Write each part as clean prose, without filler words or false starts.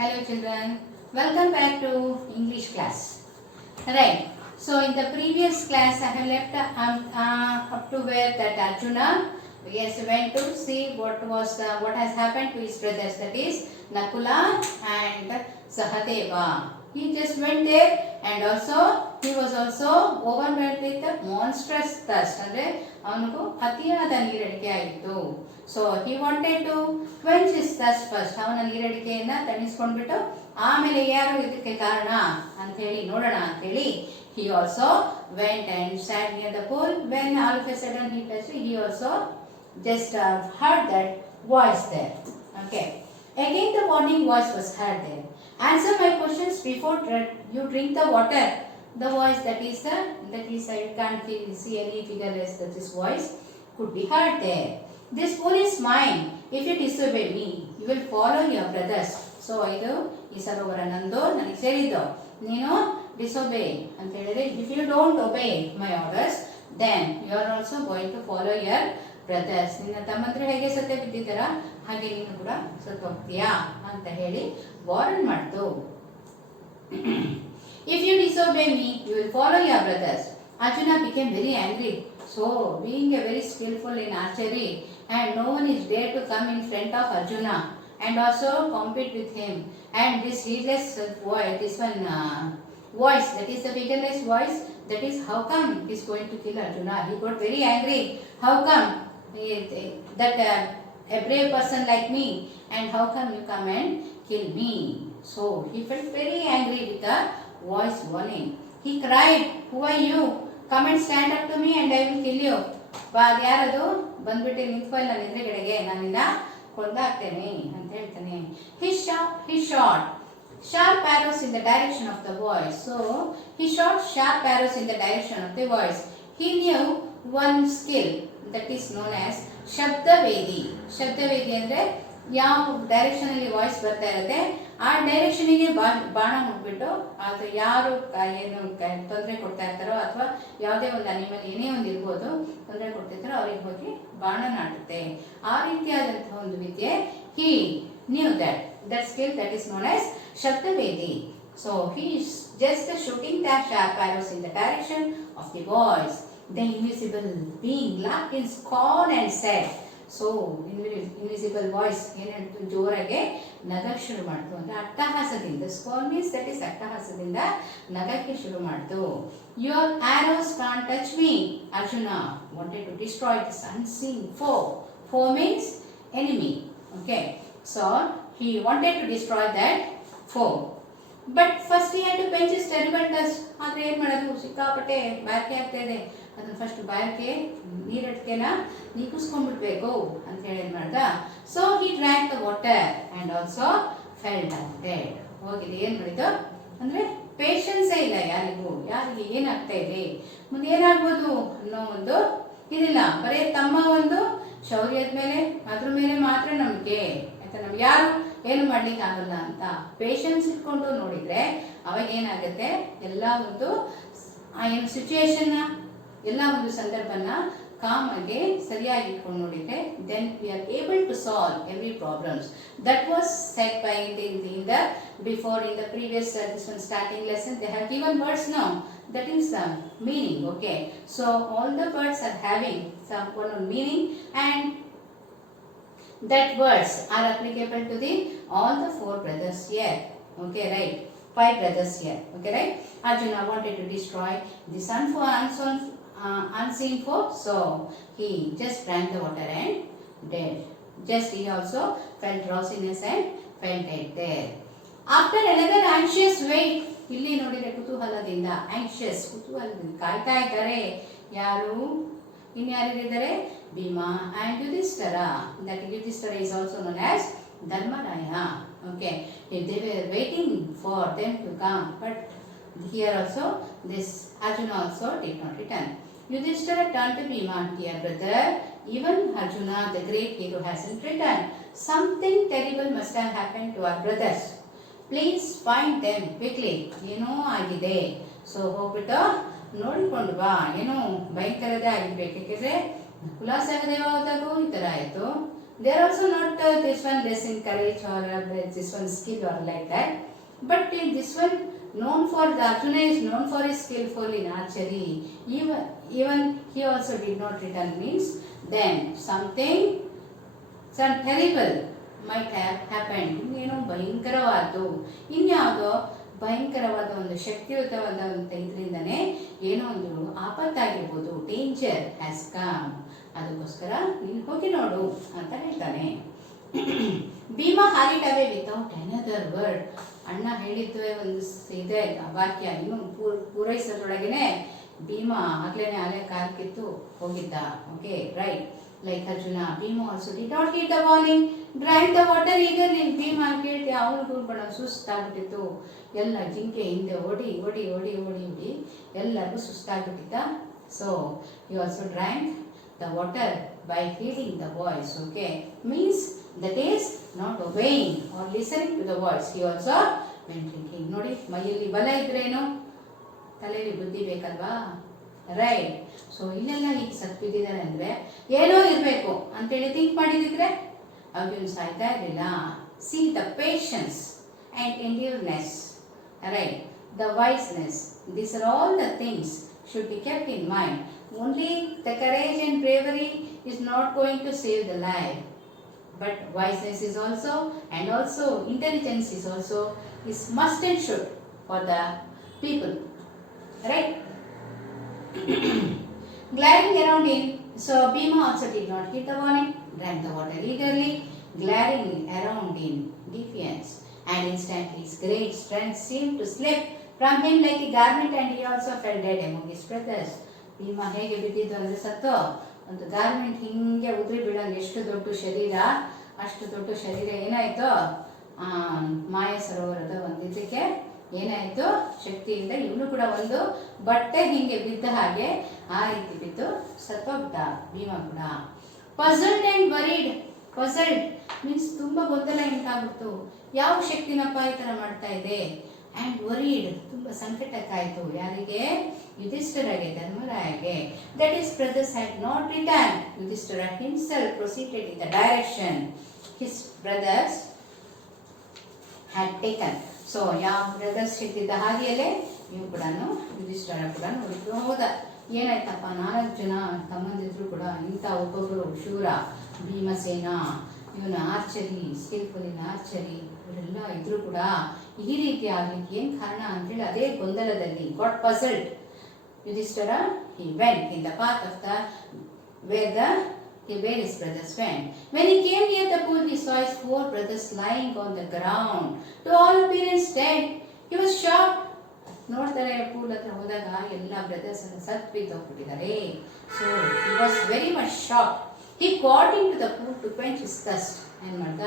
Hello children, welcome back to English class. Right, so in the previous class I have left up to where that Arjuna went to see what has happened to his brothers, that is Nakula and Sahadeva. He just went there and also he was also overwhelmed with the monstrous thirst. ಅಂದರೆ ಅವನಿಗೂ ಅತಿಯಾದ ನೀರಡಿಕೆ ಆಯಿತು. So he wanted to quench his thirst first. ಅವನ ನೀರಡಿಕೆಯನ್ನ ತಣಿಸ್ಕೊಂಡ್ಬಿಟ್ಟು ಆಮೇಲೆ ಯಾರು ಇದಕ್ಕೆ ಕಾರಣ ಅಂತ ಹೇಳಿ ನೋಡೋಣ ಅಂತ ಹೇಳಿ he also went and sat near the pool. When all of a sudden he touched, he also just heard that voice there. Okay, again the warning voice was heard there. Answer my questions before you drink the water. The voice that is you can't see any figureless, that this voice could be heard there. This pool is mine. If you disobey me, you will follow your brothers. So ಇದು ಈ ಸರೋವರ ನಂದು, ನನಗೆ ಸೇರಿದ್ದು. ನೀನು disobey ಅಂತ ಹೇಳಿದ್ರೆ, if you don't obey my orders, then you are also going to follow your brothers. ನಿನ್ನ ತಮ್ಮಂದ್ರು ಹೇಗೆ ಸತ್ಯ ಬಿದ್ದಿದ್ದಾರ ಹಾಗೆ ನೀನು ಕೂಡ ಸತ್ತು ಹೋಗ್ತೀಯಾ ಅಂತ ಹೇಳಿ ವಾರ್ನ್ ಮಾಡ್ತು. If you disobey me, you will follow your brothers. Arjuna became very angry. So, being a very skillful in archery, and no one is dare to come in front of Arjuna and also compete with him. And this heedless voice, that is the figureless voice, that is how come he is going to kill Arjuna. He got very angry. How come that a brave person like me, and how come you come and kill me? So, he felt very angry with the voice warning. He cried, who are you? Come and stand up to me and I will kill you. ಯಾರದು ಬಂದ್ಬಿಟ್ಟು ನಿಂತ್ಕೊ ಇಲ್ಲ ಎದುರುಗಡೆಗೆ, ನಾನಿನ್ನ ಕೊಂದಾಕ್ತೇನೆ ಅಂತ ಹೇಳ್ತಾನೆ. He shot sharp arrows in the direction of the voice. So he shot sharp arrows in the direction of the voice. He knew one skill that is known as ಶಬ್ದವೇದಿ. ಶಬ್ದವೇದಿ ಅಂದ್ರೆ ಯಾವ direction ಅಲ್ಲಿ voice ಬರ್ತಾ ಇರುತ್ತೆ ಆ direction ಗೆ ಬಾಣ ಮುಟ್ಬಿಟ್ಟು ಅದು ಯಾರು ಏನು ತೊಂದರೆ ಕೊಡ್ತಾ ಇರ್ತಾರೋ ಅಥವಾ ಯಾವುದೇ ಒಂದು ಅನಿಮಲ್ ಏನೇ ಒಂದು ಇರ್ಬೋದು ತೊಂದರೆ ಕೊಡ್ತಿರ್ತಾರೋ ಅವ್ರಿಗೆ ಹೋಗಿ ಬಾಣ ನಾಟುತ್ತೆ. ಆ ರೀತಿಯಾದಂತಹ ಒಂದು ವಿದ್ಯೆ he knew that skill that is known as Shabdavedhi. So he is just shooting the sharp arrows in the direction of the voice. The invisible being laughed in scorn and said, so invisible voice ಏನು ಹೇಳ್ತು, ಜೋರಾಗೆ ನಗಕ್ಕೆ ಶುರು ಮಾಡ್ತು ಅಂದ್ರೆ ಅಟ್ಟಹಾಸದಿಂದ. Scorn means that is ಅಟ್ಟಹಾಸದಿಂದ ನಗಕ್ಕೆ ಶುರು ಮಾಡ್ತು. Your arrows can't touch me. Arjuna wanted to destroy this unseen foe. Foe means enemy. Okay, so he wanted to destroy that foe. But first he had to quench his terrible thirst. ಆದ್ರೆ ಏನ್ ಮಾಡೋದು, ಸಿಕ್ಕಾಪಟ್ಟೆ ಬಾಯಾರಿಕೆ ಆಗ್ತಾ ಇದೆ, ಅದನ್ನ first ಬಾಯಾರಿಕೆ ನೀರಡಿಕೆನ ನೀಗಿಸ್ಕೊಂಡ್ಬಿಡ್ಬೇಕು ಅಂತ ಹೇಳಿ ಏನ್ ಮಾಡ್ದ. So he drank the water and also fell down dead. ಹೋಗಿದೆ ಏನ್ ಮಾಡಿದ್ದು ಅಂದ್ರೆ ಪೇಷನ್ಸೇ ಇಲ್ಲ ಯಾರಿಗೆ ಏನಾಗ್ತಾ ಇದೆ, ಮುಂದೆ ಏನಾಗ್ಬೋದು ಅನ್ನೋ ಒಂದು ಇದಿಲ್ಲ. ಬರೀ ತಮ್ಮ ಒಂದು ಶೌರ್ಯದ ಮೇಲೆ ಅದ್ರ ಮೇಲೆ ಮಾತ್ರ ನಂಬಿಕೆ ಆಯ್ತಾ. ನಮ್ಗೆ ಯಾರು ಏನು ಮಾಡ್ಲಿಕ್ಕೆ ಆಗಲ್ಲ ಅಂತ ಪೇಷನ್ಸ್ ಇಟ್ಕೊಂಡು ನೋಡಿದ್ರೆ ಅವಾಗ ಏನಾಗುತ್ತೆ, ಎಲ್ಲ ಒಂದು ಏನು ಸಿಚುಯೇಷನ್ ಎಲ್ಲ ಒಂದು ಸಂದರ್ಭನ ಕಾಮ್ ಆಗಿ ಸರಿಯಾಗಿ ಇಟ್ಕೊಂಡು ನೋಡಿದ್ರೆ then we are able to solve every problems. That was said by in the before in the previous this one starting lesson they have given words now. That is the meaning. Okay, so all the words are having some one meaning and that words are applicable to the all the four brothers here. Okay, right, 5 brothers here. Okay, right. Arjuna wanted to destroy this unseen foe, so he just drank the water and dead. Just he also felt drowsiness and fell dead there. After another anxious wait, ಇಲ್ಲಿ ನೋಡಿದ್ರೆ ಕುತೂಹಲದಿಂದ anxious ಕುತೂಹಲದಿಂದ ಕಾಯ್ತಾ ಇದ್ದಾರೆ. ಯಾರು ಇನ್ಯಾರಿದ್ದಾರೆ, Bima and Yudhishthira. That Yudhishthira is also known as Dharmaraya. Okay, if they were waiting for them to come, but here also this Arjuna also did not return. Yudhishthira turned to Bhima, dear brother, even Arjuna the great hero hasn't returned. Something terrible must have happened to our brothers. Please find them quickly. ಏನೋ ಆಗಿದೆ, so ಹೋಗ್ಬಿಟ್ಟು ನೋಡಿಕೊಂಡು ಬಾ, ಏನೋ ಭಯಂಕರದೇ ಆಗಿರ್ಬೇಕು. ಯಾಕೆಂದ್ರೆ ಕುಲ ಸಹದೇವ ಹೋದಾಗೂ ಈ ತರ ಆಯ್ತು, They are also not this one less in courage or this one skill or like that. But this one known for the Arjuna is known for his skillful in archery. Even he also did not return, means then something, some terrible might have happened. ಇನ್ನೇನೋ ಭಯಂಕರವಾದ್ದು, ಇನ್ಯಾವುದೋ ಭಯಂಕರವಾದ ಒಂದು ಶಕ್ತಿಯುತವಾದಂಥ ಇದರಿಂದನೇ ಏನೋ ಒಂದು ಆಪತ್ತಾಗಿರ್ಬೋದು, danger has come, ಅದಕ್ಕೋಸ್ಕರ ನೀನು ಹೋಗಿ ನೋಡು ಅಂತ ಹೇಳ್ತಾನೆ. ಭೀಮ ಹಾರಿಡ್ ಅವೇ ವಿತೌಟ್ ಅನದರ್ ವರ್ಡ್. ಅಣ್ಣ ಹೇಳಿದ್ದು ಒಂದು ಇದೆ ವಾಕ್ಯ, ಇನ್ನು ಪೂರೈಸೋದ್ರೊಳಗೇನೆ ಭೀಮ ಆಗ್ಲೇನೆ ಅಲೆ ಕಾಲ್ ಕಿತ್ತು ಹೋಗಿದ್ದ. Okay, right. Like Arjuna, Bhima also did not heed the warning, drank the water eagerly. Bhima ಕೇಳ್ತಿ ಅವನಿಗೂ ಕೂಡ ಸುಸ್ತಾಗ್ಬಿಟ್ಟಿತ್ತು. ಎಲ್ಲ ಜಿಂಕೆ ಹಿಂದೆ ಓಡಿ ಓಡಿ ಓಡಿ ಓಡಿ ಓಡಿ ಎಲ್ಲರಿಗೂ ಸುಸ್ತಾಗ್ಬಿಟ್ಟಿದ್ದ. So he also drank the water by heeding the voice. Okay, means that is not obeying or listening to the voice. He also went drinking. ನೋಡಿ, ಮೈಯಲ್ಲಿ ಬಲ ಇದ್ರೇನು, ತಲೆಯಲ್ಲಿ ಬುದ್ಧಿ ಬೇಕಲ್ವಾ, ರೈಟ್. ಸೊ ಇಲ್ಲೆಲ್ಲ ಹೀಗೆ ಸತ್ ಬಿದ್ದಿದ್ದಾರೆ ಅಂದರೆ ಏನೋ ಇರಬೇಕು ಅಂತೇಳಿ ಥಿಂಕ್ ಮಾಡಿದಿದ್ರೆ ಅವ್ನು ಸಾಯ್ತಾ ಇರಲಿಲ್ಲ. See the patience and endurance, right, the wiseness, these are all the things should be kept in mind. Only the courage and bravery is not going to save the life, but wiseness is also, and also intelligence is also, is must and should for the people, right? Glaring around him, so Bhima also did not heed the warning, drank the water eagerly, glaring around in defiance, and instantly his great strength seemed to slip from him like a garment, and he also fell dead among his brothers. Bhima ಹೇಗೆ ಬಿದ್ದಿದ್ದು ಅಂದರೆ ಸತ್ತು ಒಂದು garment ಹಿಂಗೆ ಉದುರಿ ಬೀಳೋದು. ಎಷ್ಟು ದೊಡ್ಡ ಶರೀರ, ಅಷ್ಟು ದೊಡ್ಡ ಶರೀರ ಏನಾಯಿತು, ಮಾಯ ಸರೋವರದ ಒಂದಿದ್ದಕ್ಕೆ ಏನಾಯಿತು, ಶಕ್ತಿಯಿಂದ ಇವನು ಕೂಡ ಒಂದು ಬಟ್ಟೆ ಹಿಂಗೆ ಬಿದ್ದ ಹಾಗೆ ಆ ರೀತಿ ಬಿದ್ದು ಸತ್ತೋಗ್ಬಿಟ್ಟ ಭೀಮ ಕೂಡ. ಪಜಲ್ಡ್ ಆ್ಯಂಡ್ ವರಿಡ್, ಪಜಲ್ಡ್ ಮೀನ್ಸ್ ತುಂಬ ಗೊಂದಲ ಉಂಟಾಗ್ಬಿಡ್ತು, ಯಾವ ಶಕ್ತಿನಪ್ಪ ಈ ಥರ ಮಾಡ್ತಾ ಇದೆ. ಆ್ಯಂಡ್ ವರಿಡ್, ತುಂಬ ಸಂಕಟಕ್ಕಾಯಿತು. ಯಾರಿಗೆ? ಯುಧಿಷ್ಠಿರಗೆ, ಧರ್ಮರಾಯಗೆ. That is brothers had not return. Yudhishthira himself proceeded in the direction his brothers had taken. So ಯಾವ ಬ್ರದರ್ಸ್ ಸಿಗ್ತಿದ್ದ ಹಾಗೆಯಲ್ಲೇ ನೀವು ಕೂಡ ಯುಧಿಷ್ಠಿರ ಕೂಡ ನೋಡಿದ್ರು. ಹೌದಾ, ಏನಾಯ್ತಪ್ಪ, 4 ಜನ ತಮ್ಮಂದಿದ್ರು ಕೂಡ ಇಂಥ ಒಬ್ಬೊಬ್ಬರು ಶೂರ, ಭೀಮಸೇನ, ಇವನ ಆರ್ಚರಿ, ಸ್ಕಿಲ್ಫುಲ್ ಇನ್ ಆರ್ಚರಿ, ಇವರೆಲ್ಲ ಇದ್ರು ಕೂಡ ಈ ರೀತಿ ಆಗ್ಲಿಕ್ಕೆ ಏನು ಕಾರಣ ಅಂತೇಳಿ ಅದೇ ಗೊಂದಲದಲ್ಲಿ got puzzled. Yudhishthira he went in the path of the where his brothers went. When he came near the pool, he saw his 4 brothers lying on the ground, to all appearance dead. He was shocked. ನೋಡ್ತಾರೆ, pool ಹತ್ರ ಹೋದಾಗ ಎಲ್ಲ brothers ಎಲ್ಲ ಸತ್ ಬಿದ್ದೋಗ್ಬಿಟ್ಟಿದ್ದಾರೆ. So he was very much shocked. He got into the pool to quench his thirst. ಏನು ಮಾಡ್ದ,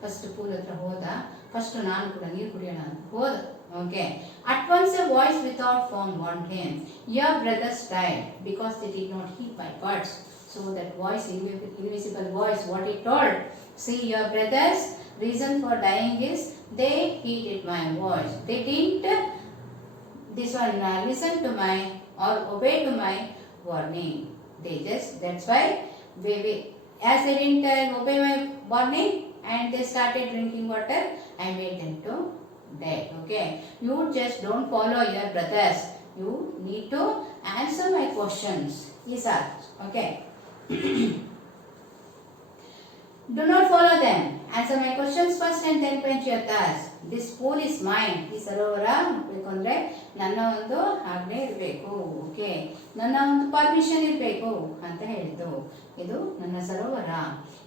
first pool ಹತ್ರ ಹೋದ, ಫಸ್ಟ್ ನಾನು ಕೂಡ ನೀರು ಕುಡಿಯೋಣ ಅಂತ ಹೋದ. Okay, at once a voice without form warned him, your brothers died because they did not heed my words. So that voice, invisible voice, what it told, see, your brothers' reason for dying is they heeded my voice. They didn't this one listen to my or obey to my warning. They just, that's why as they didn't obey my warning and they started drinking water, I made them to die. Okay, you just don't follow your brothers. You need to answer my questions. These are okay. Do not follow them. Answer my questions first and then quench your thirst. This pool is mine. ಈ ಸರೋವರ ಬೇಕಂದ್ರೆ ನನ್ನ ಒಂದು ಆಜ್ಞೆ ಇರಬೇಕು. Okay, ನನ್ನ ಒಂದು permission ಇರಬೇಕು ಅಂತ ಹೇಳಿದ್ದು. ಇದು ನನ್ನ ಸರೋವರ.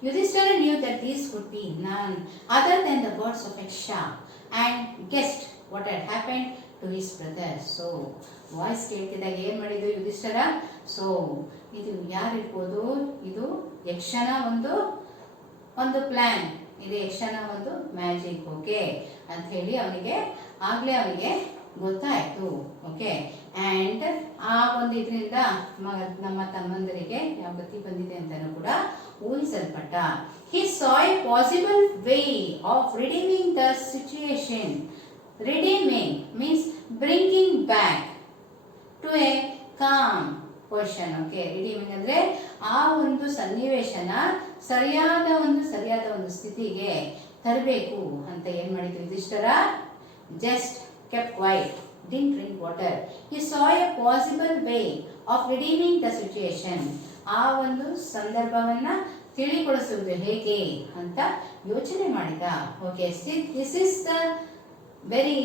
Yudhishthira knew that these would be none other than the words of Yaksha and guessed what had happened to his brothers. So voice ಕೇಳ್ತಿದ್ದಾಗ ಏನು ಮಾಡಿದ್ದು ಯುಧಿಷ್ಠಿರ? ಸೊ ಇದು ಯಾರಿರ್ಬೋದು, ಇದು ಯಕ್ಷನ ಒಂದು ಪ್ಲ್ಯಾನ್, ಇದು ಯಕ್ಷನ ಒಂದು ಮ್ಯಾಜಿಕ್. ಓಕೆ ಅಂತ ಹೇಳಿ ಅವನಿಗೆ ಗೊತ್ತಾಯಿತು. ಓಕೆ, ಆ್ಯಂಡ್ ಆ ಒಂದು ಇದರಿಂದ ನಮ್ಮ ತಮ್ಮಂದರಿಗೆ ಯಾವ ಗತಿ ಬಂದಿದೆ ಅಂತಲೂ ಕೂಡ ಊಹಿಸಲ್ಪಟ್ಟ. He saw a possible way of redeeming the situation. Redeeming means bringing back to a calm position. Okay, redeeming ಅಂದ್ರೆ ಆ ಒಂದು ಸನ್ನಿವೇಶನ ಸರಿಯಾದ ಒಂದು ಸ್ಥಿತಿಗೆ ತರಬೇಕು ಅಂತ ಏನ್ ಮಾಡಿದ್ರು Yudhishthira? Just kept quiet, didn't drink water. He saw a possible way of redeeming the situation. ಆ ಒಂದು ಸಂದರ್ಭವನ್ನ ತಿಳಿಗೊಳಿಸುವುದು ಹೇಗೆ ಅಂತ ಯೋಚನೆ ಮಾಡಿದ. Okay, this is the very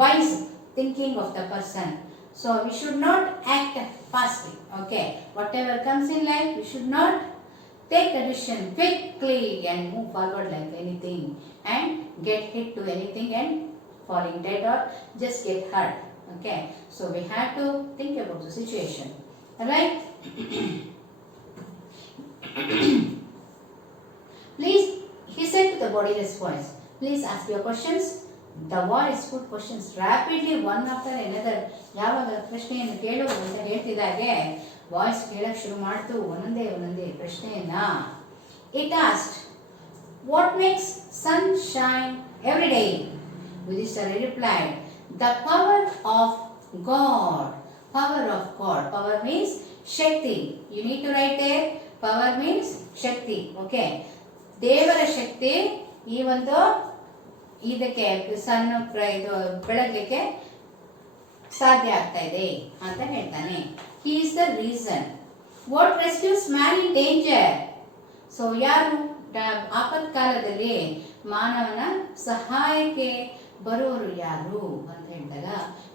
wise thinking of the person. So we should not act fastly. Okay, whatever comes in life, we should not take the decision quickly and move forward like anything and get hit to anything and falling dead or just get hurt. Okay, so we have to think about the situation. Alright. Please, he said to the bodiless voice, please ask your questions. The voice put questions rapidly one after another. ಯಾವಾಗ ಪ್ರಶ್ನೆಯನ್ನು ಕೇಳು ಅಂತ ಹೇಳ್ತಿದ್ದಾಗೆ voice ಕೇಳಕ್ ಶುರು ಮಾಡ್ತು ಒಂದೊಂದೇ ಪ್ರಶ್ನೆಯನ್ನ. It asked, what makes sun shine every day? Yudhishthira replied, the power of God. Power of God. Power means Shakti. You need to write there. Power means Shakti. Okay. ದೇವರ ಶಕ್ತಿ ಈ ಒಂದು ಇದಕ್ಕೆ ಸಣ್ಣ ಬೆಳಗ್ಲಿಕ್ಕೆ ಸಾಧ್ಯ ಆಗ್ತಾ ಇದೆ ಅಂತ ಹೇಳ್ತಾನೆ. He is the reason. What rescues man in danger? So ಯಾರು ಆಪತ್ಕಾಲದಲ್ಲಿ ಮಾನವನ ಸಹಾಯಕ್ಕೆ ಬರೋರು ಯಾರು ಅಂತ ಹೇಳಿದಾಗ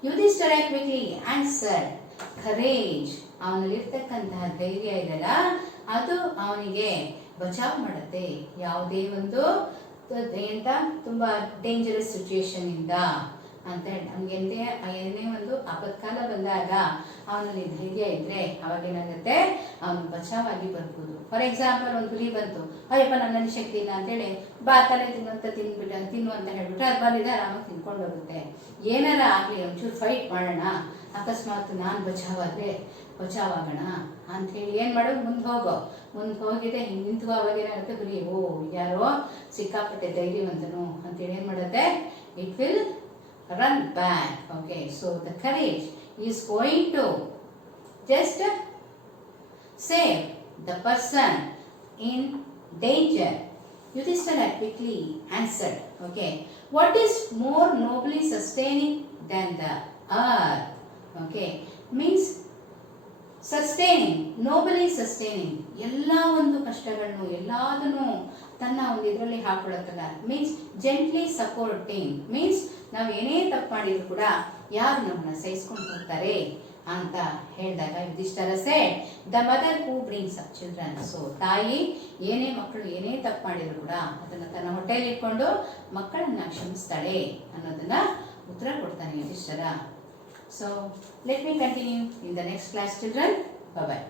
ಯುಧಿಷ್ಠಿರ ಕ್ವಿಕ್ಲಿ ಆನ್ಸರ್ಡ್, ಕರೇಜ್. ಅವನಲ್ಲಿರ್ತಕ್ಕಂತಹ ಧೈರ್ಯ ಇದೆಲ್ಲ ಅದು ಅವನಿಗೆ ಬಚಾವ್ ಮಾಡುತ್ತೆ ಯಾವುದೇ ಒಂದು ಎಂತ ತುಂಬಾ ಡೇಂಜರಸ್ ಸಿಚುಯೇಷನ್ ಇಂದ ಅಂತ ಹೇಳಿ. ನಮ್ಗೆ ಏನೇ ಒಂದು ಆಪತ್ಕಾಲ ಬಂದಾಗ ಅವನಲ್ಲಿ ಧೈರ್ಯ ಇದ್ರೆ ಅವಾಗ ಏನಾಗುತ್ತೆ, ಅವನು ಬಚಾವಾಗಿ ಬರ್ಬೋದು. ಫಾರ್ ಎಕ್ಸಾಂಪಲ್, ಒಂದು ಹುಲಿ ಬಂತು, ಅಯ್ಯಪ್ಪ ನನ್ನಲ್ಲಿ ಶಕ್ತಿ ಇಲ್ಲ ಅಂತೇಳಿ ಬಾತಲೆ ತಿನ್ನು ಅಂತ ಹೇಳ್ಬಿಟ್ರೆ ಅದು ಬಂದಿದೆ ಆರಾಮಾಗಿ ತಿನ್ಕೊಂಡು ಹೋಗುತ್ತೆ. ಏನಾರ ಆಗ್ಲಿ ಒಂಚೂರು ಫೈಟ್ ಮಾಡೋಣ, ಅಕಸ್ಮಾತ್ ನಾನು ಬಚಾವಾಗೋಣ ಅಂತ ಹೇಳಿ ಏನ್ ಮಾಡೋದು, ಮುಂದೆ ಹೋಗಿದೆ ಹಿಂಗೆ ನಿಂತು ಅವಾಗ ಏನಾಗುತ್ತೆ, ಹುಲಿ ಓ ಯಾರೋ ಸಿಕ್ಕಾಪಟ್ಟೆ ಧೈರ್ಯವಂತನು ಅಂತೇಳಿ ಏನ್ ಮಾಡುತ್ತೆ, it will run back. Okay, so the courage is going to just save the person in danger. Yudhishthira quickly answered, okay, what is more nobly sustaining than the earth? Okay, means sustaining, nobly sustaining, ಎಲ್ಲ ಒಂದು ಕಷ್ಟಗಳನ್ನು ಎಲ್ಲದನ್ನು ತನ್ನ ಒಂದು ಇದರಲ್ಲಿ ಹಾಕೊಳ್ಳುತ್ತಲ್ಲ. Means gently supporting, means ನಾವು ಏನೇ ತಪ್ಪು ಮಾಡಿದ್ರು ಕೂಡ ಯಾರು ನಮ್ಮನ್ನ ಸಹಿಸ್ಕೊಂಡು ಹೋಗ್ತಾರೆ ಅಂತ ಹೇಳಿದಾಗ Yudhishthira said, the mother who brings up children. So ತಾಯಿ ಮಕ್ಕಳು ಏನೇ ತಪ್ಪು ಮಾಡಿದ್ರು ಕೂಡ ಅದನ್ನ ತನ್ನ ಹೊಟ್ಟೆಯಲ್ಲಿ ಇಟ್ಕೊಂಡು ಮಕ್ಕಳನ್ನ ಕ್ಷಮಿಸ್ತಾಳೆ ಅನ್ನೋದನ್ನ ಉತ್ತರ ಕೊಡ್ತಾನೆ Yudhishthira. So let me continue in the next class, children. Bye bye.